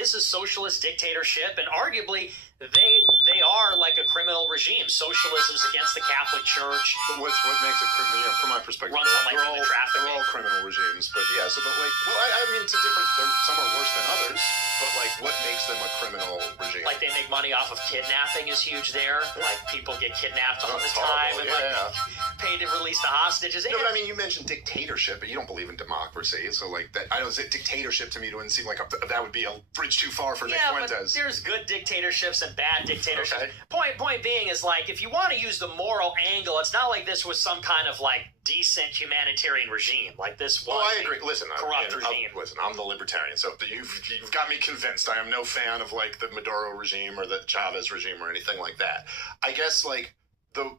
is a socialist dictatorship, and arguably they are like a criminal regime. Socialism's against the Catholic Church. But what makes it criminal? From my perspective, runs on like human trafficking. They're all criminal regimes. But yeah, so but like, well, I mean, it's a different. Some are worse than others. But like, what makes them a criminal regime? Like they make money off of kidnapping is huge there. Yeah. Like people get kidnapped all the time and pay to release the hostages. No, but I mean, you mentioned dictatorship, but you don't believe in democracy. So like that, I don't say dictatorship to me wouldn't seem like that would be a bridge too far for Nick Fuentes. But there's good dictatorships and bad dictatorships. Okay. Point being is like if you want to use the moral angle, it's not like this was some kind of like decent humanitarian regime. Like this was. Oh, I agree. Listen, corrupt regime. I'm the libertarian, so you've got me convinced. I am no fan of like the Maduro regime or the Chavez regime or anything like that. I guess like the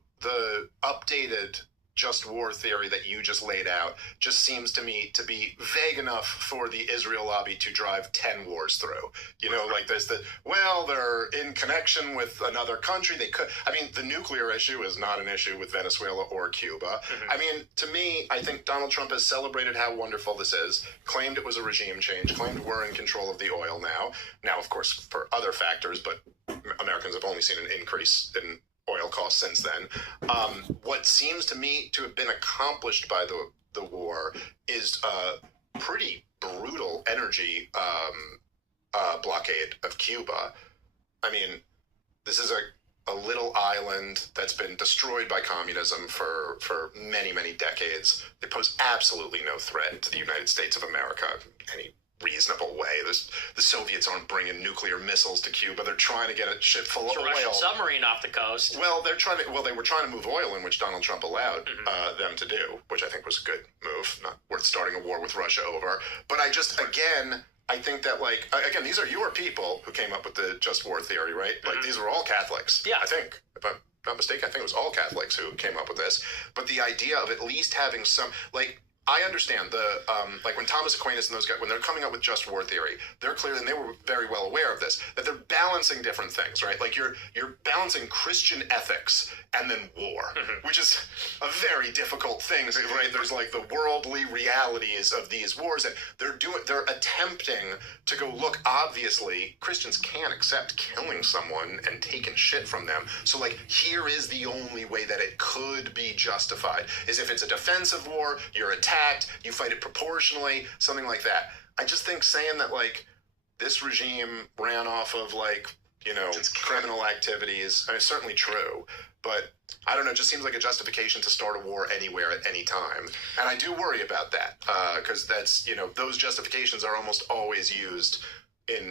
updated just war theory that you just laid out just seems to me to be vague enough for the Israel lobby to drive 10 wars through. You know, like there's they're in connection with another country. They could, I mean, the nuclear issue is not an issue with Venezuela or Cuba. Mm-hmm. I mean, to me, I think Donald Trump has celebrated how wonderful this is, claimed it was a regime change, claimed we're in control of the oil now. Now, of course, for other factors, but Americans have only seen an increase in oil costs since then. What seems to me to have been accomplished by the war is a pretty brutal energy blockade of Cuba. I mean, this is a little island that's been destroyed by communism for many, many decades. They pose absolutely no threat to the United States of America in any reasonable way. The Soviets aren't bringing nuclear missiles to Cuba. They're trying to get a ship full of oil. Russian submarine off the coast. Well, they were trying to move oil, in which Donald Trump allowed them to do, which I think was a good move. Not worth starting a war with Russia over. But I think that, like, again, these are your people who came up with the just war theory, right? Like, these are all Catholics. Yeah. I think, if I'm not mistaken, I think it was all Catholics who came up with this. But the idea of at least having some, like, I understand like when Thomas Aquinas and those guys, when they're coming up with just war theory, they're clear, and they were very well aware of this, that they're balancing different things, right? Like you're balancing Christian ethics and then war, which is a very difficult thing, right? There's like the worldly realities of these wars, and they're attempting to go, look, obviously Christians can't accept killing someone and taking shit from them. So like, here is the only way that it could be justified, is if it's a defensive war, you're attacked, you fight it proportionally, something like that. I just think saying that like this regime ran off of like, you know, criminal activities, I mean, it's certainly true, but I don't know, it just seems like a justification to start a war anywhere at any time. And I do worry about that, because that's, you know, those justifications are almost always used in